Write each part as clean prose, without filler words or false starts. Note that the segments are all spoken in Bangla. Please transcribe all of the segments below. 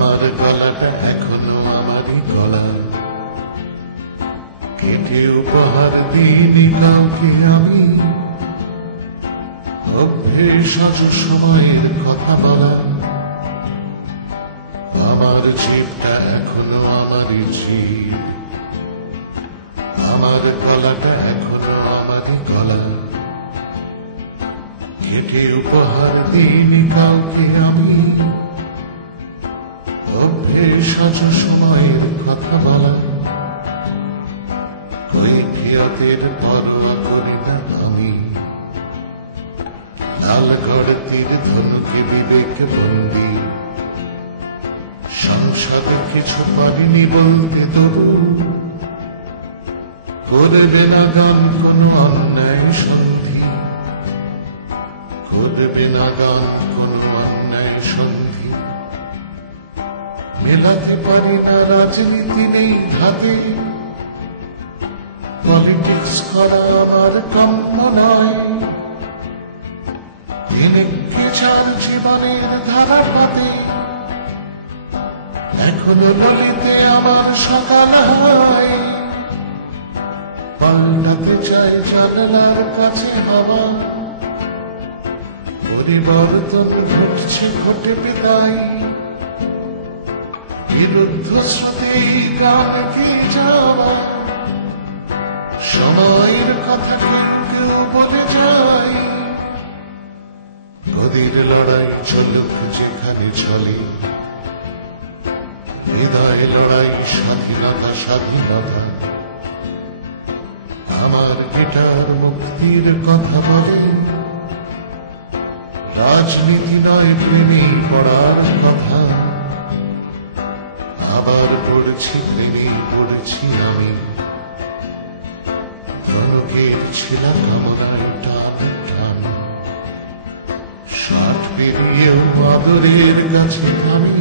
আমার গলাটা এখনো আমারই গলা, কেটে উপহার দিইনি কাউকে আমি। অভ্যেস আজ সময়ের কথা বলা, আমার জিভটা এখনো আমারই জিভ। আমার গলাটা এখনো আমারই গলা, কেটে উপহার দিইনি কাউকে আমি। অভ্যেস আজ সময়ের কথা বলা, কৈফিয়তের পরোয়া করি না আমি। লাল গড়তির ধনুকে বিবেক বন্দী, সংসারে কিছু পারিনি বলতে তবু করবে না গান কোন অন্যায় সন্ধি, করবে না গান কোন অন্যায় সন্ধি। মেলাতে পারি না রাজনীতি নেই হাতে, পলিটিক্স করা আমার কাম্য নয়। দিনে কি চান জীবনের ধারা পাতে, এখনো বলিতে আমার সকাল হয়। পাল্টাতে চাই জানালার কাছে হাওয়া, পরিবর্তন ঘটছে ঘটবে তাই। বিরুদ্ধ স্রোতে গান কি যাওয়া, সময়ের কথা কেউ বলে যায়। গদির লড়াই চলুক যেখানে চলে, হৃদয় লড়াই স্বাধীনতা স্বাধীনতা। আমার গিটার মুক্তির কথা বলে, রাজনীতি নয় প্রেমে পড়ার কথা। আবার পড়েছি প্রেমে পড়েছি আমি, ধনুকের ছিলাম কামনার টান টান। 60 পেরিয়েও আদরের গাছে আমি,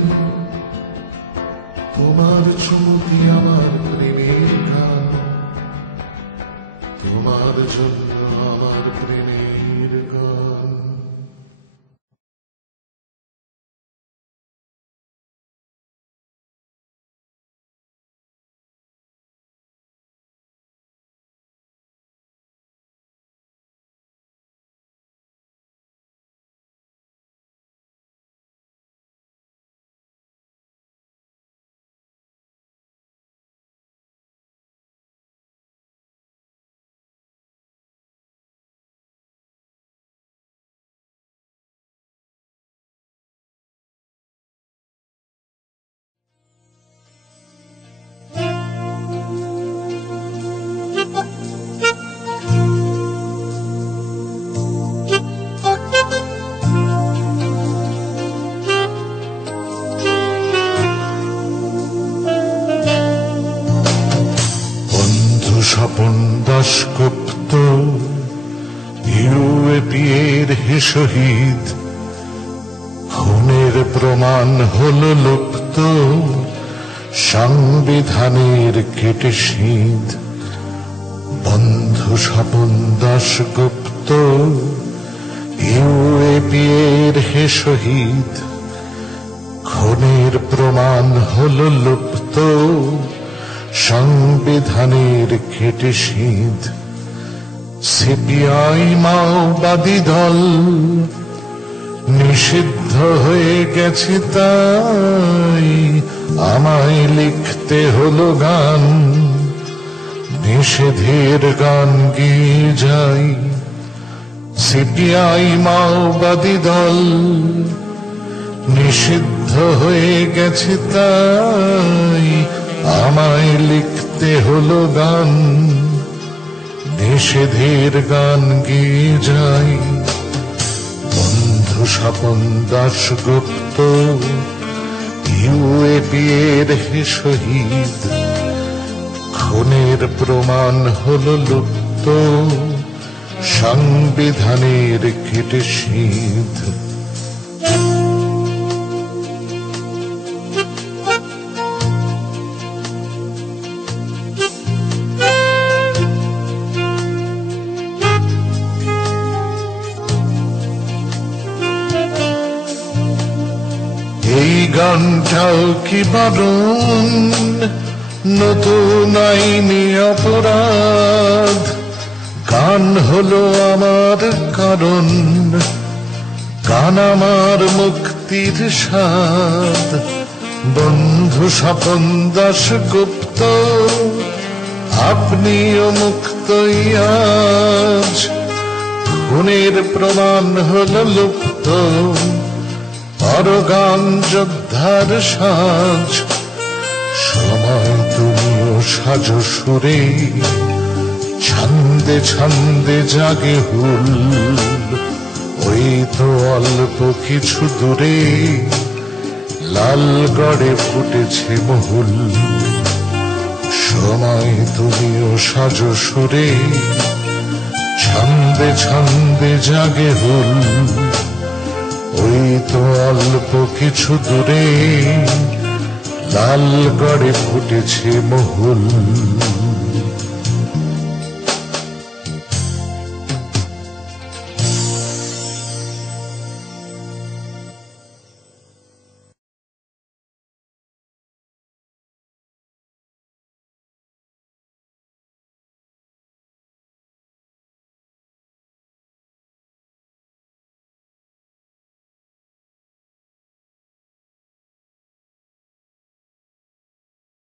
তোমার চুমুকি আমার প্রেমের গান। তোমার জন্য আমার প্রেমের গান। স্বপন দাশগুপ্ত ইউএপিএর হে শহীদ, খুনের প্রমাণ হল লুপ্ত, সংবিধানের কেটে শীত। বন্ধু স্বপন দাশগুপ্ত ইউএপিএর হে শহীদ, খুনের প্রমাণ হল লুপ্ত, সংবিধানের কেটে শীত। সিপিআই মাওবাদী দল নিষিদ্ধ হয়ে গেছে তাই আমায় লিখতে হলো গান। নিষেধের গান গেয়ে যাই, সিপিআই মাওবাদী দল নিষিদ্ধ হয়ে গেছে তাই আমায় লিখতে হলো গান। নিষেধের গান গেয়ে যাই। বন্ধু স্বপন দাশগুপ্ত ইউএপিএর হে শহীদ, খুনের প্রমাণ হলো লুপ্ত, সংবিধানের কেটে শীত। এই গানটাও কি বারণ, নতুন আইনি অপরাধ। গান হলো আমার কারণ, গান আমার মুক্তির স্বাদ। বন্ধু স্বপন দাশগুপ্ত, আপনিও মুক্তই আজ। খুনের প্রমাণ হলো লুপ্ত, পরগান যোদ্ধার সাজ। সময় তুমিও সাজো সুরে, ছন্দে ছন্দে জাগে হুল। ওই তো অল্প কিছু দূরে লালগড়ে ফুটেছে মহুল। সময় তুমিও সাজো সুরে, ছন্দে ছন্দে জাগে হুল। ওই তো অল্প কিছু দূরে লালগড়ে ফুটেছে মহুল।